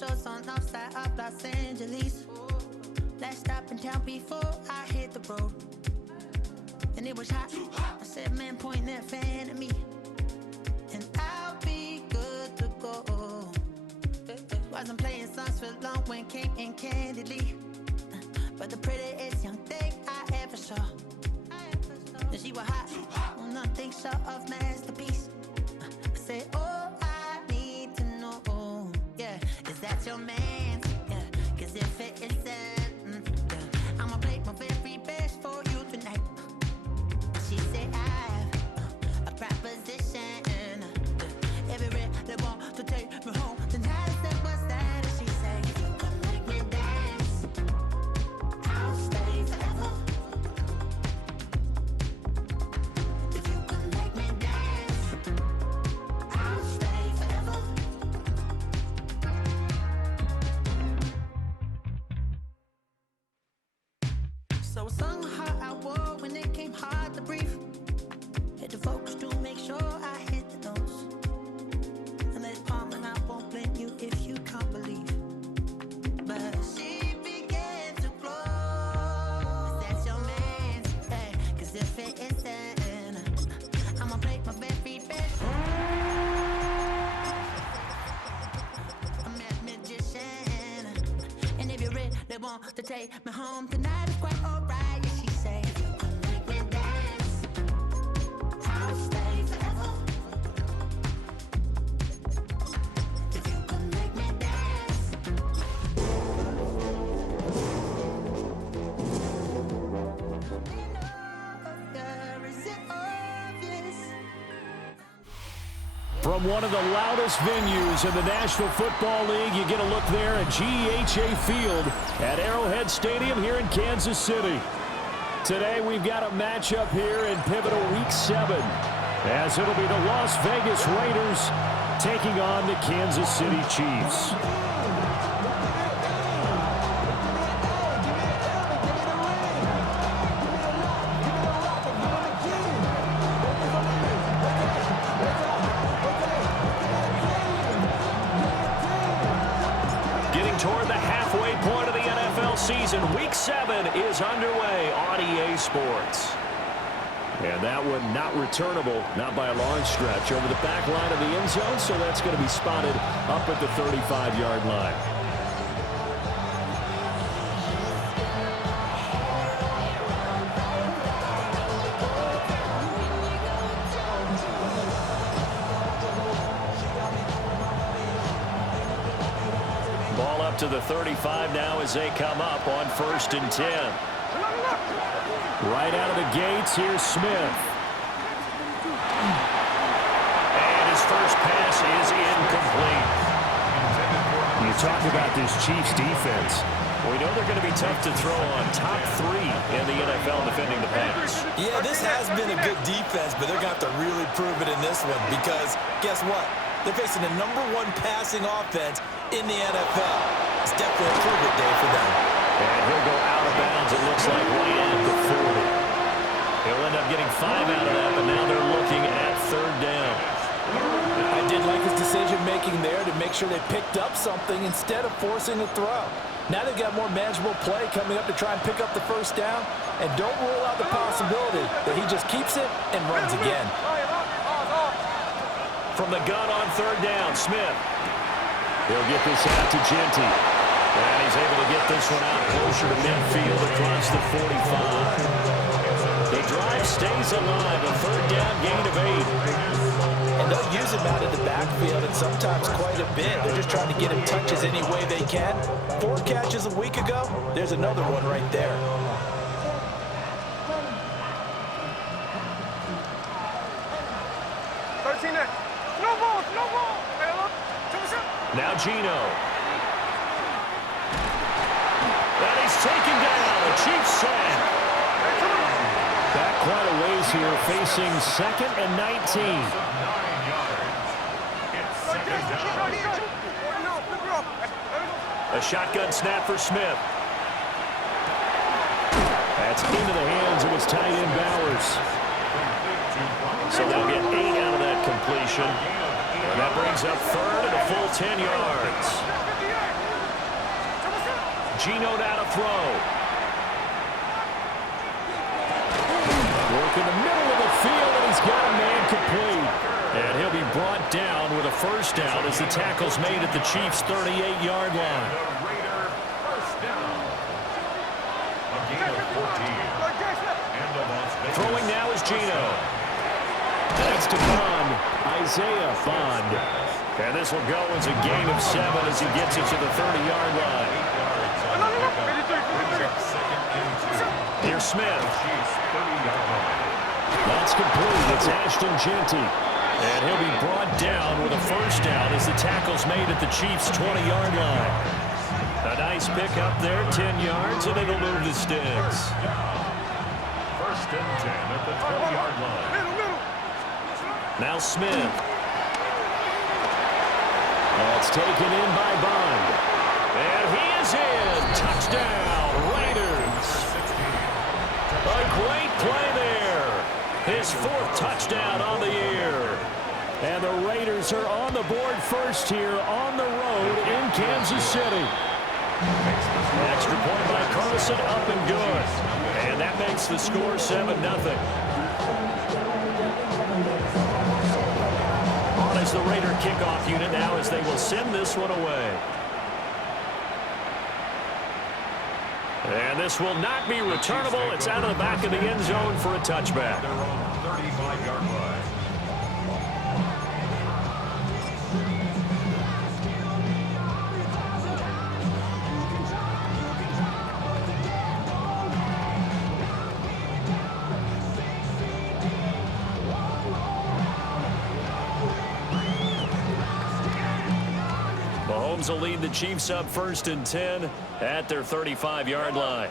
shows on outside of Los Angeles. Last stop in town before I hit the road. And it was hot. I said, man, point that fan at me. And I'll be good to go. Wasn't playing songs for long when came in candidly. But the prettiest young thing I ever saw. And she was hot. Nothing short of masterpiece. I said, oh, I need to know. Yeah, is that your man? Yeah, cause if it isn't, yeah, I'ma play my very best for you tonight. She said, I have a proposition. Every really want to take me home tonight. I said, what's that? And she said, if you can make me dance, I'll stay forever. If you can make me dance, I'll stay forever. So I sung how I wore when it came hard to breathe. Had to focus to make sure I hit the notes. And there's palm and I won't blame you if you can't believe. But she began to glow. That's your man, hey, cause if it isn't, I'ma play my very best. A mad magician. And if you really want to take me home tonight, it's quite alright. Yeah, she say, if you can make me dance, I'll stay forever. If you can make me dance. Is it obvious? From one of the loudest venues in the National Football League, you get a look there at GEHA Field at Arrowhead Stadium here in Kansas City. Today we've got a matchup here in pivotal Week 7, as it'll be the Las Vegas Raiders taking on the Kansas City Chiefs. Toward the halfway point of the NFL season, Week 7 is underway on EA Sports. And that one not returnable, not by a long stretch, over the back line of the end zone, so that's going to be spotted up at the 35-yard line. Ball up to the 35 now as they come up on 1st and 10. Right out of the gates, here's Smith. And his first pass is incomplete. You talk about this Chiefs defense. We know they're going to be tough to throw on. Top 3 in the NFL defending the pass. Yeah, this has been a good defense, but they're going to have to really prove it in this one because guess what? They're facing the #1 passing offense in the NFL. It's definitely a prove-it day for them. And he'll go out of bounds, it looks like, right at the 40. He'll end up getting 5 out of that, but now they're looking at 3rd down. I did like his decision-making there to make sure they picked up something instead of forcing a throw. Now they've got more manageable play coming up to try and pick up the 1st down, and don't rule out the possibility that he just keeps it and runs again. From the gun on 3rd down, Smith. He'll get this out to Genty. And he's able to get this one out closer to midfield across the 45. The drive stays alive, a 3rd down gain of 8. And they'll use him out of the backfield and sometimes quite a bit. They're just trying to get him touches any way they can. 4 catches a week ago, there's another one right there. Now Gino. And he's taken down. A Chiefs sack. Back quite a ways here, facing 2nd and 19. A shotgun snap for Smith. That's into the hands of his tight end Bowers. So they'll get 8 out of that completion. And that brings up 3rd and a full 10 yards. Geno now to throw. Work in the middle of the field, and he's got a man complete. And he'll be brought down with a first down as the tackle's made at the Chiefs' 38-yard line. Throwing now is Geno. That's to Bond, Isaiah Bond. And this will go as a gain of 7 as he gets it to the 30-yard line. Here's Smith. That's complete. It's Ashton Jeanty. And he'll be brought down with a first down as the tackle's made at the Chiefs' 20-yard line. A nice pick up there, 10 yards, and it'll move the sticks. First and 10 at the 20-yard line. Now Smith. That's taken in by Bond. And he is in. Touchdown, Raiders. A great play there. His 4th touchdown on the year. And the Raiders are on the board first here on the road in Kansas City. Extra point by Carlson, up and good. And that makes the score 7-0. On as the Raider kickoff unit now as they will send this one away. And this will not be returnable. It's out of the back of the end zone for a touchback. Their own 35-yard line. Mahomes will lead the Chiefs up 1st and 10 at their 35-yard line.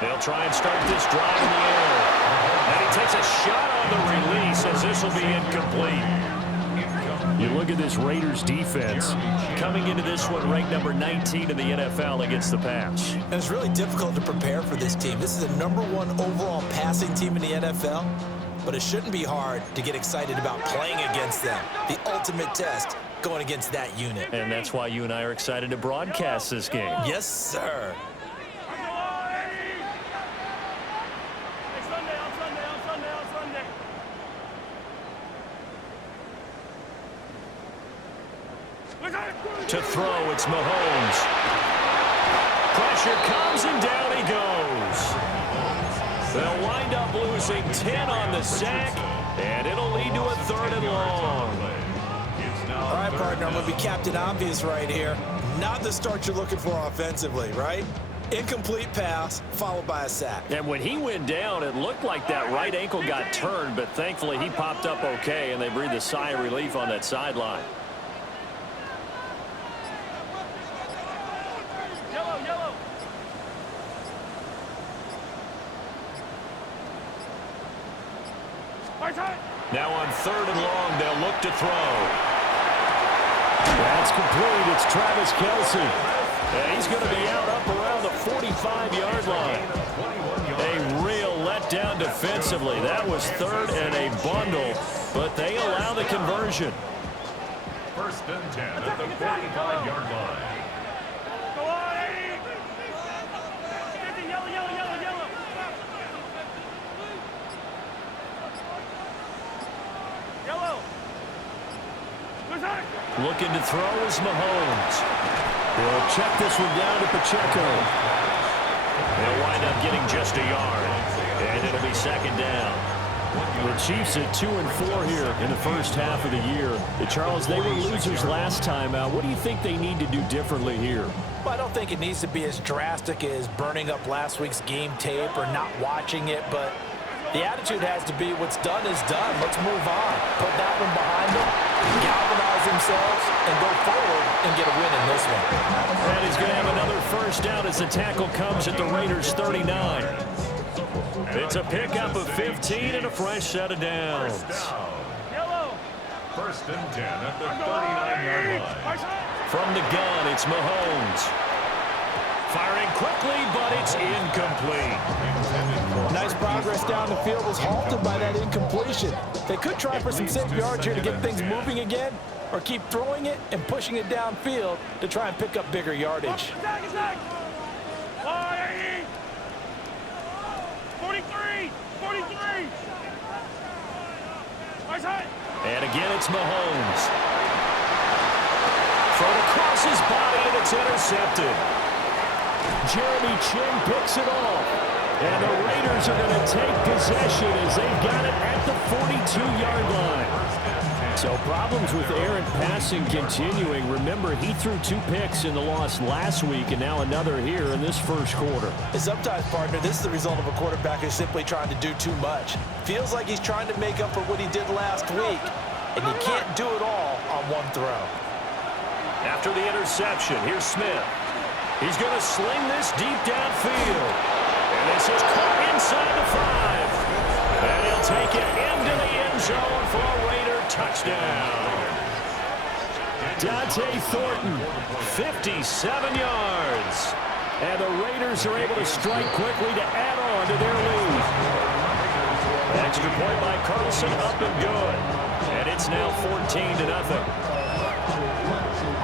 They'll try and start this drive in the air. And he takes a shot on the release as this will be incomplete. You look at this Raiders defense coming into this one ranked number 19 in the NFL against the pass. And it's really difficult to prepare for this team. This is the #1 overall passing team in the NFL, but it shouldn't be hard to get excited about playing against them. The ultimate test going against that unit. And that's why you and I are excited to broadcast this game. Yes, sir. To throw, it's Mahomes. Pressure comes and down he goes. They'll wind up losing 10 on the sack, and it'll lead to a 3rd and long. All right, partner, I'm going to be Captain Obvious right here. Not the start you're looking for offensively, right? Incomplete pass, followed by a sack. And when he went down, it looked like that right ankle got turned, but thankfully he popped up okay, and they breathed a sigh of relief on that sideline. Now on 3rd and long, they'll look to throw. That's complete. It's Travis Kelce. And he's going to be out up around the 45-yard line. A real letdown defensively. That was 3rd and a bundle, but they allow the conversion. 1st and 10 at the 45-yard line. Looking to throw is Mahomes. He'll check this one down to Pacheco. They'll wind up getting just a yard, and it'll be 2nd down. The Chiefs at 2-4 here in the first half of the year. Charles, they were losers last time out. What do you think they need to do differently here? Well, I don't think it needs to be as drastic as burning up last week's game tape or not watching it, but the attitude has to be what's done is done. Let's move on. Put that one behind them, galvanize themselves, and go forward and get a win in this one. And he's going to have another first down as the tackle comes at the Raiders' 39. It's a pickup of 15 and a fresh set of downs. First and 10 at the 39-yard line. From the gun, it's Mahomes. Firing quickly, but it's incomplete. Nice progress progress down the field was halted by that incompletion. They could try for some safe yards here to get things moving again, or keep throwing it and pushing it downfield to try and pick up bigger yardage. 43! And again, it's Mahomes. Thrown across his body, and it's intercepted. Jeremy Chin picks it off. And the Raiders are going to take possession as they've got it at the 42-yard line. So problems with errant passing continuing. Remember, he threw 2 picks in the loss last week, and now another here in this first quarter. Sometimes, partner, this is the result of a quarterback who's simply trying to do too much. Feels like he's trying to make up for what he did last week, and you can't do it all on one throw. After the interception, here's Smith. He's going to sling this deep downfield. And this is caught inside the 5. And he'll take it into the end zone for a Raider touchdown. Dante Thornton, 57 yards. And the Raiders are able to strike quickly to add on to their lead. Extra point by Carlson, up and good. And it's now 14-0.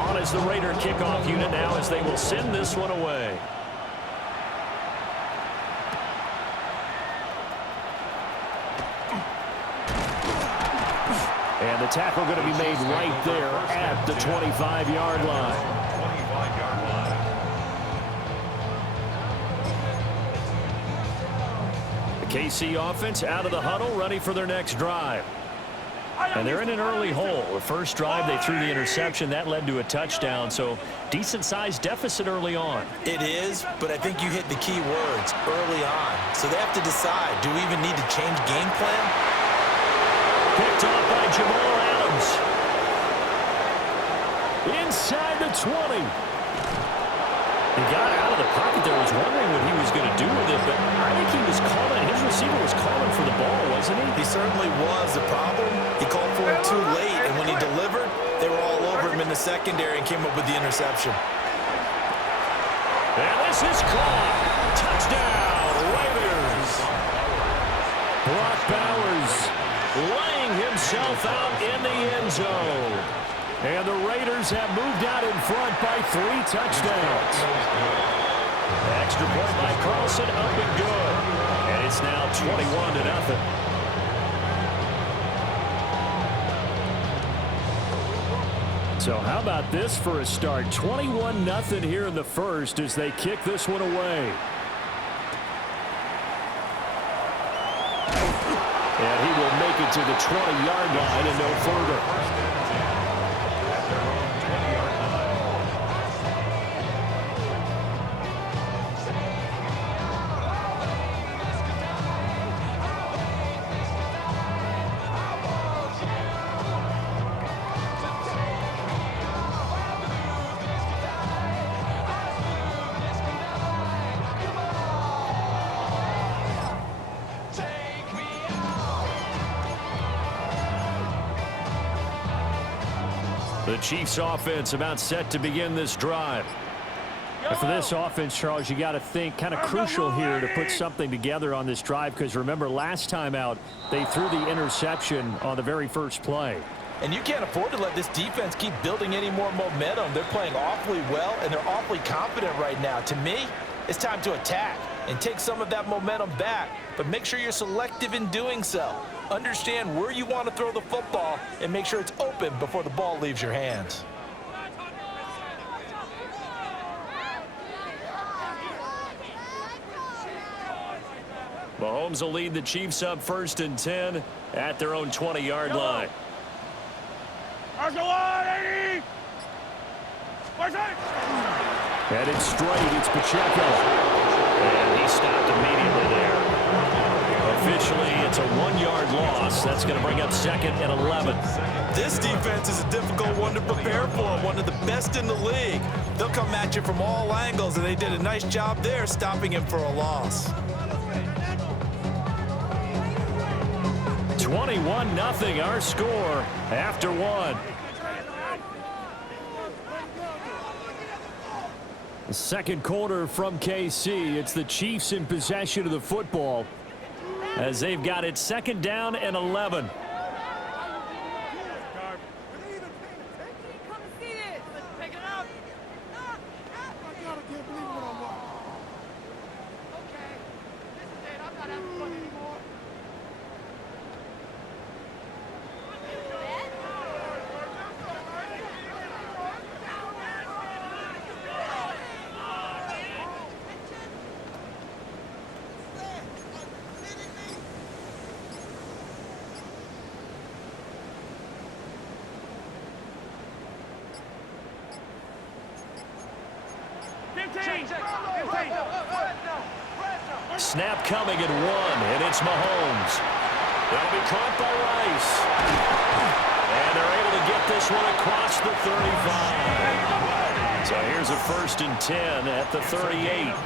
On as the Raider kickoff unit now as they will send this one away. And the tackle going to be made right there at the 25-yard line. The KC offense out of the huddle, ready for their next drive. And they're in an early hole. The first drive, they threw the interception. That led to a touchdown, so decent-sized deficit early on. It is, but I think you hit the key words, early on. So they have to decide, do we even need to change game plan? Picked off by Jamal Adams. Inside the 20. He got out of the pocket there. I was wondering what he was going to do with it, but I think he was calling. His receiver was calling for the ball, wasn't he? He certainly was. The problem, he called for it too late, and when he delivered, they were all over him in the secondary and came up with the interception. And this is caught. Touchdown, Raiders. Brock Bowers laying himself out in the end zone. And the Raiders have moved out in front by 3 touchdowns. Extra point by Carlson, up and good. And it's now 21-0. So how about this for a start? 21-0 here in the first as they kick this one away. And he will make it to the 20-yard line and no further. The Chiefs offense about set to begin this drive. And for this offense, Charles, you got to think kind of crucial here to put something together on this drive, because remember last time out they threw the interception on the very first play. And you can't afford to let this defense keep building any more momentum. They're playing awfully well, and they're awfully confident right now. To me, it's time to attack and take some of that momentum back, but make sure you're selective in doing so. Understand where you want to throw the football and make sure it's open before the ball leaves your hands. Mahomes will lead the Chiefs up 1st and 10 at their own 20-yard line. Headed straight, it's Pacheco. And he stopped immediately there. Officially, it's a 1-yard loss. That's going to bring up 2nd and 11. This defense is a difficult one to prepare for, one of the best in the league. They'll come at you from all angles, and they did a nice job there stopping him for a loss. 21-0 our score after 1. The second quarter from KC. It's the Chiefs in possession of the football. as they've got it 2nd down and 11. Snap coming at 1, and it's Mahomes. That'll be caught by Rice. And they're able to get this one across the 35. So here's a 1st and 10 at the 38. 18.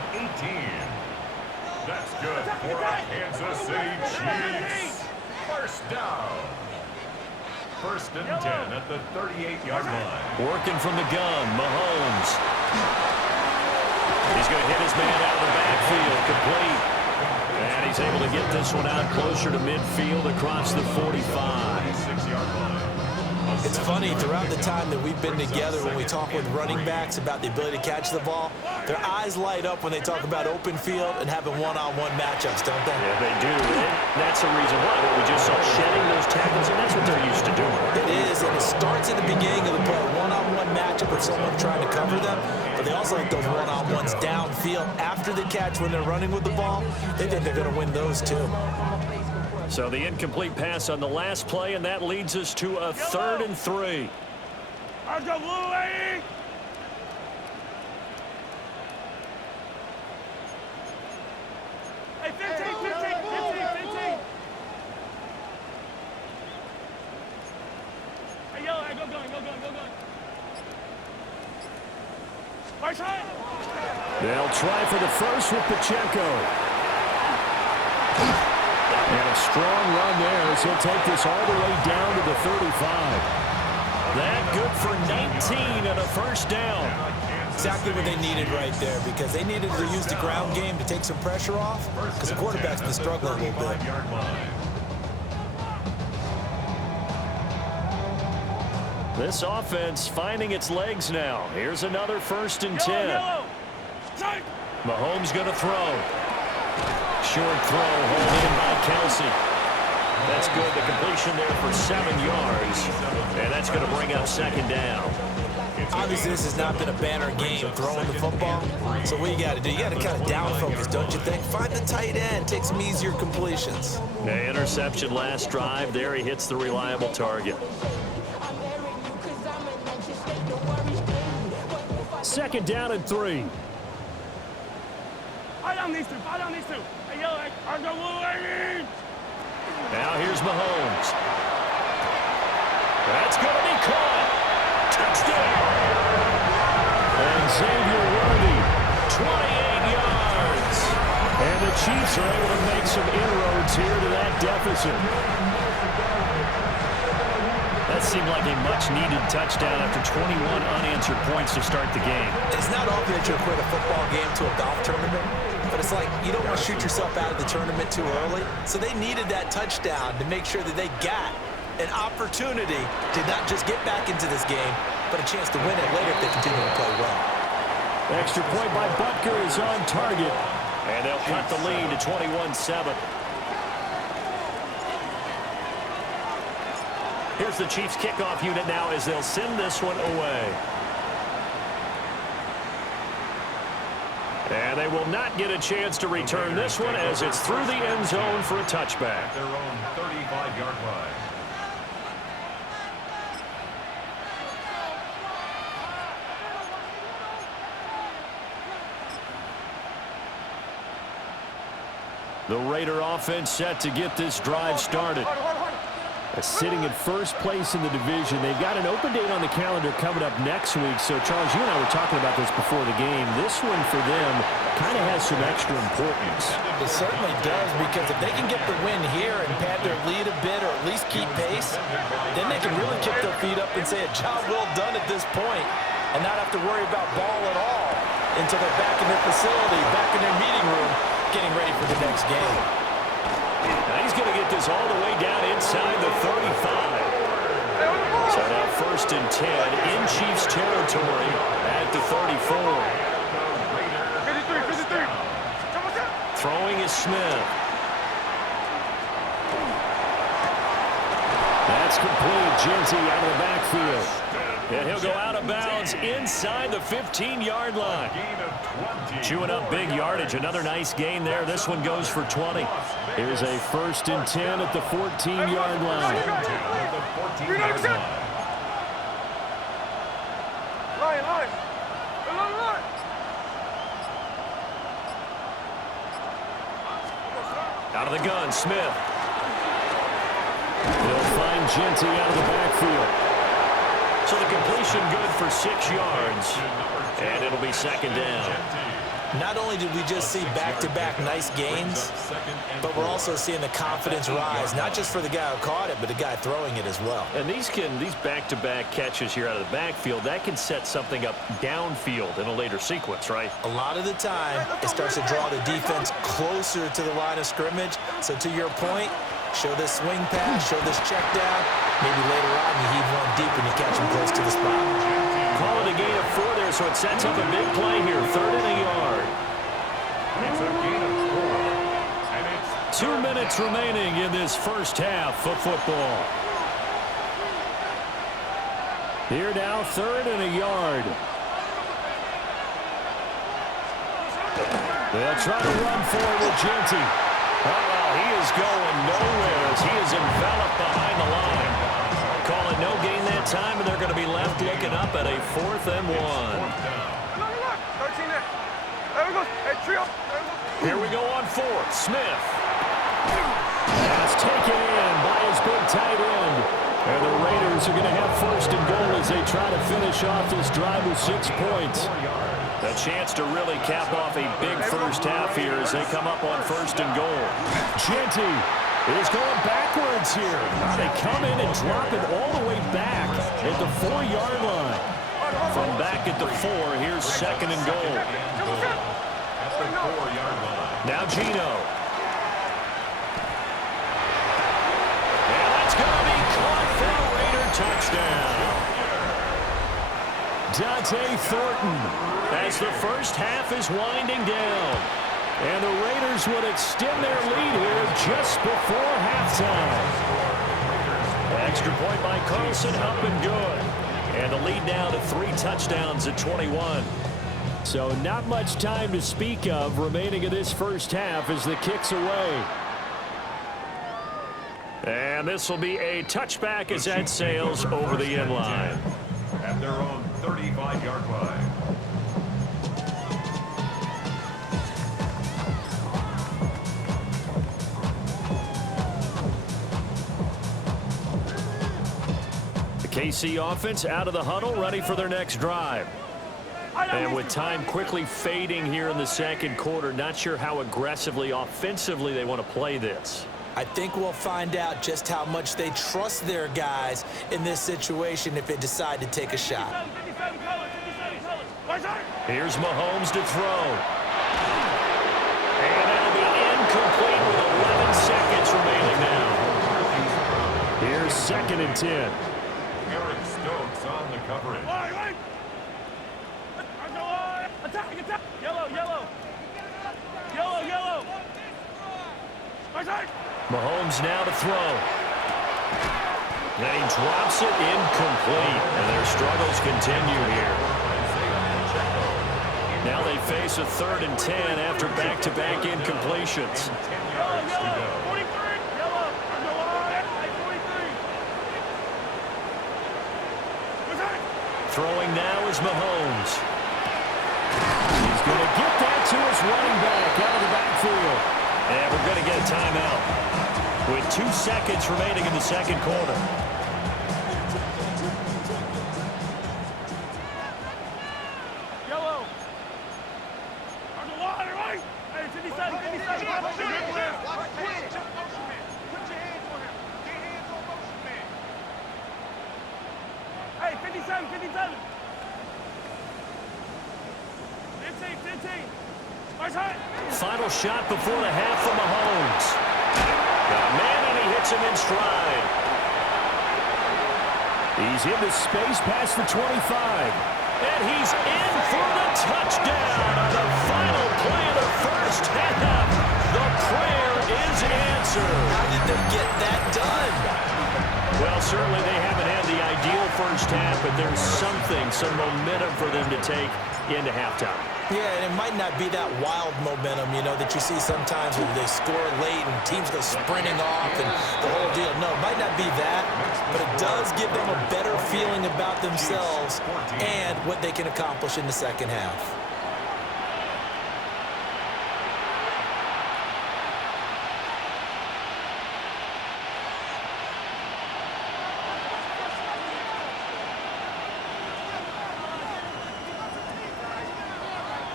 That's good for a Kansas City Chiefs. 1st down. 1st and 10 at the 38-yard line. Working from the gun, Mahomes. He's going to hit his man out of the backfield, complete. And he's able to get this one out closer to midfield across the 45. It's funny, throughout the time that we've been together, when we talk with running backs about the ability to catch the ball, their eyes light up when they talk about open field and having one-on-one matchups, don't they? Yeah, they do. And that's the reason why. We just saw shedding those tackles, and that's what they're used to doing. It is, and it starts at the beginning of the play, one-on-one matchup with someone trying to cover them, but they also like those one-on-ones downfield after the catch when they're running with the ball. They think they're going to win those too. So the incomplete pass on the last play, and that leads us to a 3rd and 3. Let's go, Blue Lady! Hey, 15. Hey, yellow, hey, go gun. Right side! They'll try for the first with Pacheco. And a strong run there as he'll take this all the way down to the 35. That good for 19 and a 1st down. Exactly what they needed right there, because they needed to use the ground game to take some pressure off, because the quarterback's been struggling a little bit. This offense finding its legs now. Here's another 1st and 10. Mahomes going to throw. Short throw, hauled in by Kelsey. That's good. The completion there for 7 yards. And that's going to bring up 2nd down. Obviously, this has not been a banner game throwing the football. So what you got to do, you got to kind of down focus, don't you think? Find the tight end, take some easier completions. The interception last drive. There he hits the reliable target. 2nd down and 3. Fire down these two. Hey, yellow, let's go, Blue Lady! Now here's Mahomes. That's going to be caught. Touchdown! And Xavier Worthy, 28 yards. And the Chiefs are able to make some inroads here to that deficit. That seemed like a much-needed touchdown after 21 unanswered points to start the game. It's not often that you equate a football game to a golf tournament, but it's like you don't want to shoot yourself out of the tournament too early. So they needed that touchdown to make sure that they got an opportunity to not just get back into this game, but a chance to win it later if they continue to play well. Extra point by Butker is on target, and they'll cut the lead to 21-7. Here's the Chiefs kickoff unit now as they'll send this one away. And they will not get a chance to return this one as it's through the end zone for a touchback. Their own 35-yard line. The Raider offense set to get this drive started. Sitting in first place in the division. They've got an open date on the calendar coming up next week. So, Charles, you and I were talking about this before the game. This one for them kind of has some extra importance. It certainly does, because if they can get the win here and pad their lead a bit or at least keep pace, then they can really kick their feet up and say a job well done at this point and not have to worry about ball at all until they're back in their facility, back in their meeting room, getting ready for the next game. goes all the way down inside the 35. So now 1st and 10 in Chiefs territory at the 34. 53. Throwing is Smith. That's complete. Genty out of the backfield. And he'll go out of bounds inside the 15-yard line. Chewing up big yardage. Another nice gain there. This one goes for 20. Here's a 1st and 10 at the 14-yard line. Line. Out of the gun, Smith. He'll find Genty out of the backfield. So the completion good for 6 yards. And it'll be 2nd down. Not only did we just see back-to-back nice gains, but we're also seeing the confidence rise, not just for the guy who caught it, but the guy throwing it as well. And these back-to-back catches here out of the backfield, that can set something up downfield in a later sequence, right? A lot of the time, it starts to draw the defense closer to the line of scrimmage. So to your point, show this swing pass, show this check down. Maybe later on you heave one deep and you catch him close to the spot. Call it a gain of 4 there, so it sets up a big play here. 3rd and a yard. It's a gain of 4. And it's 2 minutes remaining in this first half of football. Here now, 3rd and a yard. They'll try to run forward with Genty. He is going nowhere as he is enveloped behind the line. Call it no gain that time, and they're going to be left looking up at a 4th and 1. Here we go on 4th. Smith. That's taken in by his big tight end. And the Raiders are going to have 1st and goal as they try to finish off this drive with 6 points. A chance to really cap off a big first half here as they come up on 1st and goal. Genty is going backwards here. They come in and drop it all the way back at the 4-yard line. From back at the 4, here's 2nd and goal. at the 4-yard line. Now Gino. And that's going to be caught for a Raider touchdown. Dante Thornton as the first half is winding down. And the Raiders would extend their lead here just before halftime. Extra point by Carlson, up and good. And the lead now to 3 touchdowns at 21. So not much time to speak of remaining in this first half as the kick's away. And this will be a touchback as that sails over the end line. At their own 35-yard line. The KC offense out of the huddle, ready for their next drive. And with time quickly fading here in the second quarter, not sure how aggressively, offensively they want to play this. I think we'll find out just how much they trust their guys in this situation if they decide to take a shot. Here's Mahomes to throw. And that'll be incomplete with 11 seconds remaining now. Here's 2nd and 10. Eric Stokes on the coverage. Attack. Yellow. Mahomes now to throw. And he drops it incomplete. And their struggles continue here. Now they face a 3rd and 10 after back-to-back incompletions. Throwing now is Mahomes. He's going to get that to his running back out of the backfield. And we're going to get a timeout with 2 seconds remaining in the second quarter. Yellow. On the water, right? Hey, 57. Put your hands on him. Get hands on motion, man. Hey, 57. 15. Final shot before the half for Mahomes. Got a man, and he hits stride. He's into space past the 25. And he's in for the touchdown on the final play of the first half. The prayer is answered. How did they get that done? Well, certainly they haven't had the ideal first half, but there's some momentum for them to take into halftime. Yeah, and it might not be that wild momentum, that you see sometimes when they score late and teams go sprinting off and the whole deal. No, it might not be that, but it does give them a better feeling about themselves and what they can accomplish in the second half.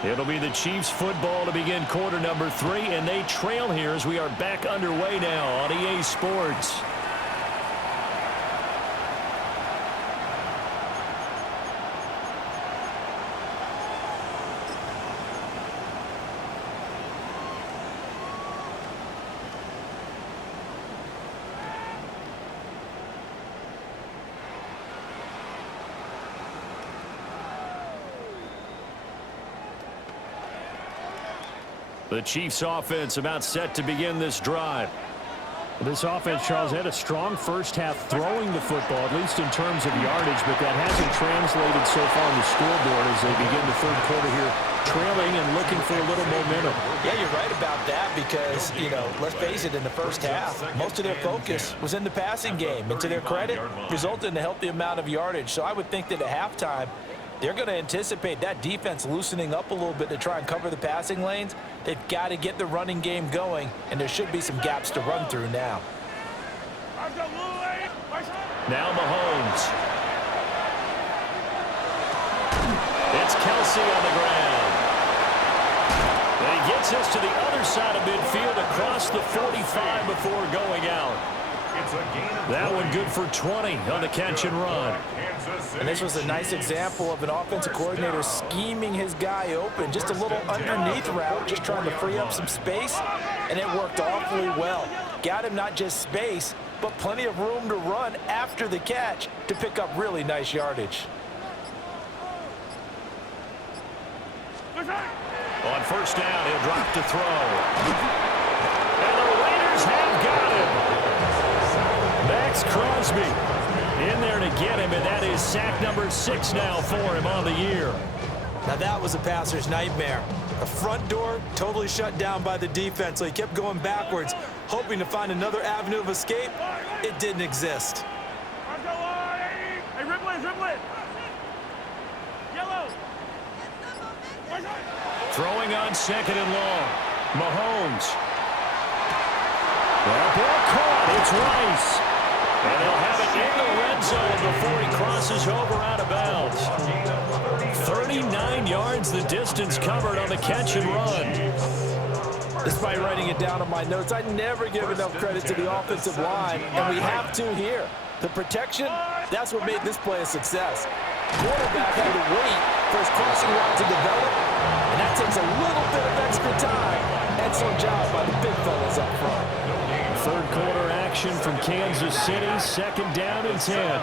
It'll be the Chiefs football to begin quarter number 3, and they trail here as we are back underway now on EA Sports. The Chiefs offense about set to begin this drive. This offense, Charles, had a strong first half throwing the football, at least in terms of yardage, but that hasn't translated so far on the scoreboard as they begin the third quarter here, trailing and looking for a little momentum. Yeah, you're right about that because, let's face it, in the first half, most of their focus was in the passing game. And to their credit, resulted in a healthy amount of yardage. So I would think that at halftime, they're going to anticipate that defense loosening up a little bit to try and cover the passing lanes. They've got to get the running game going, and there should be some gaps to run through now. Now Mahomes. It's Kelsey on the ground. And he gets us to the other side of midfield across the 45 before going out. That one good for 20 on the catch and run. And this was a nice example of an offensive coordinator scheming his guy open. Just a little underneath route, just trying to free up some space, and it worked awfully well. Got him not just space, but plenty of room to run after the catch to pick up really nice yardage. On first down, he'll drop to throw. And the Raiders have got him. Max Crosby in there to get him, and that is sack number 6 now for him on the year. Now that was a passer's nightmare. The front door totally shut down by the defense, so he kept going backwards, hoping to find another avenue of escape. It didn't exist. Hey, ripple it. Yellow. Throwing on second and long. Mahomes. That ball caught. It's Rice. And they'll have it in the red zone before he crosses over out of bounds. 39 yards the distance covered on the catch and run. Despite writing it down on my notes, I never give enough credit to the offensive line, and we have to here. The protection, that's what made this play a success. Quarterback had to wait for his crossing route to develop, and that takes a little bit of extra time. Excellent job by the big fellas up front. Third quarter action from Kansas City. Second down and 10.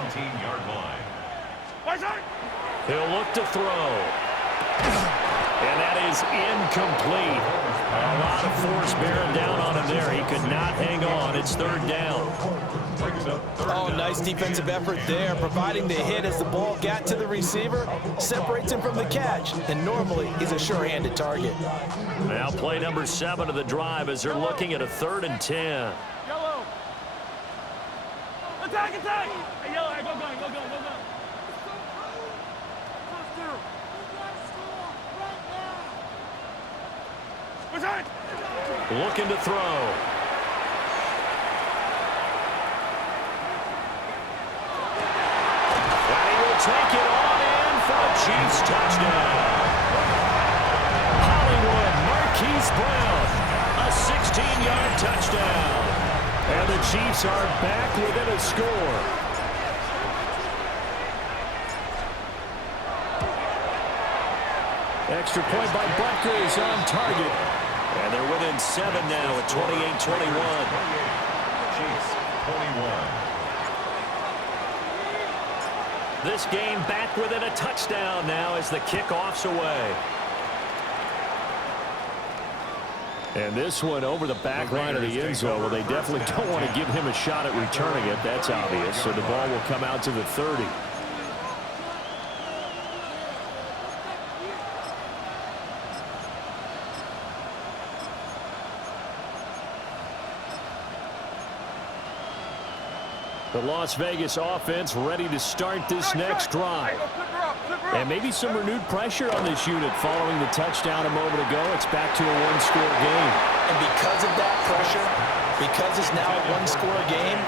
He'll look to throw. And that is incomplete. A lot of force bearing down on him there. He could not hang on. It's third down. Oh, nice defensive effort there, providing the hit as the ball got to the receiver, separates him from the catch, and normally he's a sure-handed target. Now play number 7 of the drive as they're looking at a 3rd and 10. Yellow. Attack. Hey, yellow, hey, go. Looking to throw. Take it on in for a Chiefs touchdown. Hollywood Marquise Brown, a 16-yard touchdown. And the Chiefs are back within a score. Extra point by Butker is on target. And they're within 7 now at 28-21. Chiefs 21. This game back within a touchdown now as the kickoff's away. And this one over the back line of the end zone. Well, they definitely don't want to give him a shot at returning it. That's obvious. So the ball will come out to the 30. The Las Vegas offense ready to start this next drive. And maybe some renewed pressure on this unit following the touchdown a moment ago. It's back to a one-score game. And because of that pressure, because it's now a one-score game,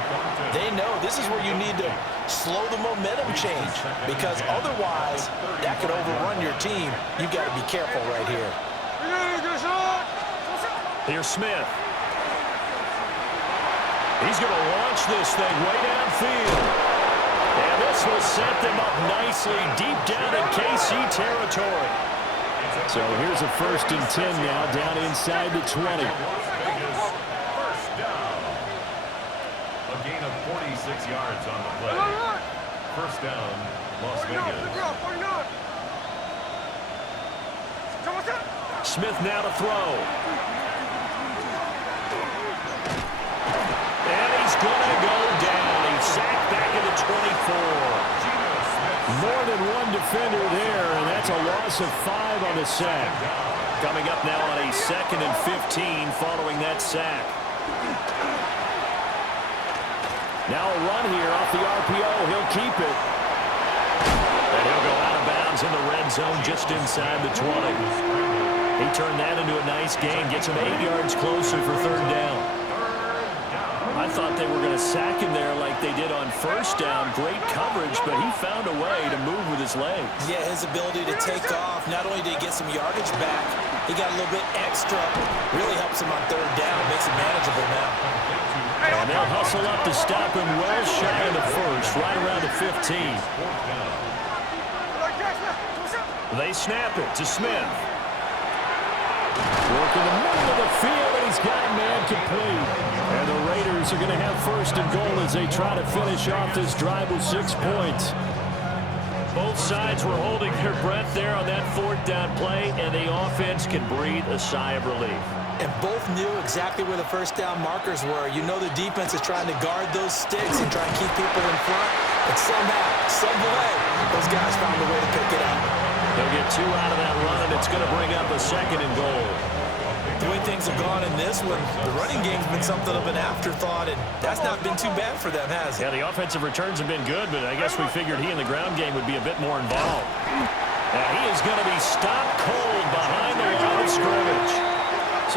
they know this is where you need to slow the momentum change. Because otherwise, that could overrun your team. You've got to be careful right here. Here's Smith. He's going to launch this thing way downfield. And this will set them up nicely deep down in KC territory. So here's a 1st and 10 now down inside the 20. First down. A gain of 46 yards on the play. First down, Las Vegas. Smith now to throw. And he's going to go down. He's sacked back at the 24. More than one defender there, and that's a loss of 5 on the sack. Coming up now on a 2nd and 15 following that sack. Now a run here off the RPO. He'll keep it. And he'll go out of bounds in the red zone just inside the 20. He turned that into a nice gain. Gets him 8 yards closer for 3rd down. I thought they were going to sack him there like they did on 1st down. Great coverage, but he found a way to move with his legs. Yeah, his ability to take off. Not only did he get some yardage back, he got a little bit extra. Really helps him on 3rd down. Makes it manageable now. And they'll hustle up to stop him well shy of the 1st, right around the 15. They snap it to Smith. Working the middle of the field, and he's got a man complete. And the Raiders are going to have 1st and goal as they try to finish off this drive with 6 points. Both sides were holding their breath there on that 4th down play, and the offense can breathe a sigh of relief. And both knew exactly where the 1st down markers were. You know the defense is trying to guard those sticks and try and keep people in front. But somehow, some way, those guys found a way to pick it up. They'll get 2 out of that run, and it's going to bring up a 2nd and goal. The way things have gone in this one, the running game's been something of an afterthought, and that's not been too bad for them, has it? Yeah, the offensive returns have been good, but I guess we figured he in the ground game would be a bit more involved. And he is going to be stopped cold behind the line of scrimmage.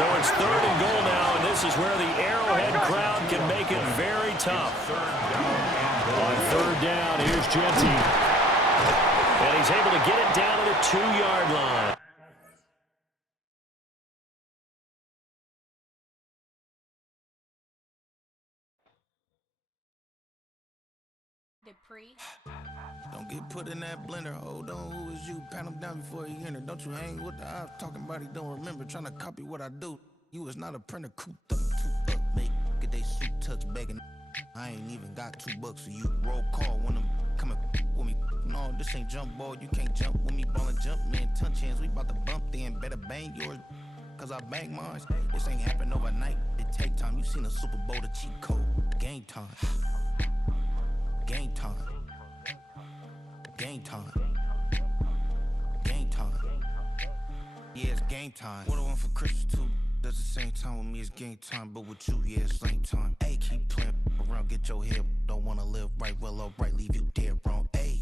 So it's 3rd and goal now, and this is where the Arrowhead crowd can make it very tough. On 3rd down, here's Genty. And he's able to get it down to the 2-yard line. Don't get put in that blender. Hold on, who is you? Pat him down before he enter. Don't you hang with the ops talking about he don't remember. Trying to copy what I do. You is not a printer. Cooped up, toot up, make get they suit tucks begging. I ain't even got $2, so you roll call when I'm coming with me. No, this ain't jump ball. You can't jump with me. Ballin' jump, man. Touch hands. We bout to bump then. Better bang yours, cause I bang mine. This ain't happen overnight. It take time. You seen a Super Bowl, the cheat code. Game time. Game time. Game time. Game time. Yeah, it's game time. What I want for Christmas too. That's the same time with me, it's game time. But with you, yeah, it's same time. Hey, keep playing around, get your head. Don't wanna live right, well, alright, leave you dead wrong. Hey,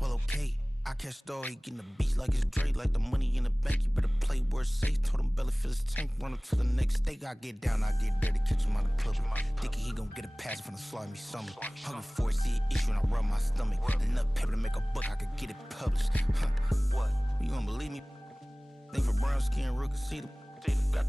well, okay. I catch the dog, he getting the beats like it's Dre, like the money in the bank. You better play where it's safe. Told him belly fill his tank, run him to the next state. I get down, I get dirty, catch him on the public. Thinking he gon' get a pass from the slimy summer. Hungry for it, see an issue and I rub my stomach. Enough paper to make a book, I could get it published. What? You gonna believe me? Think for brown skin, real can see them. Got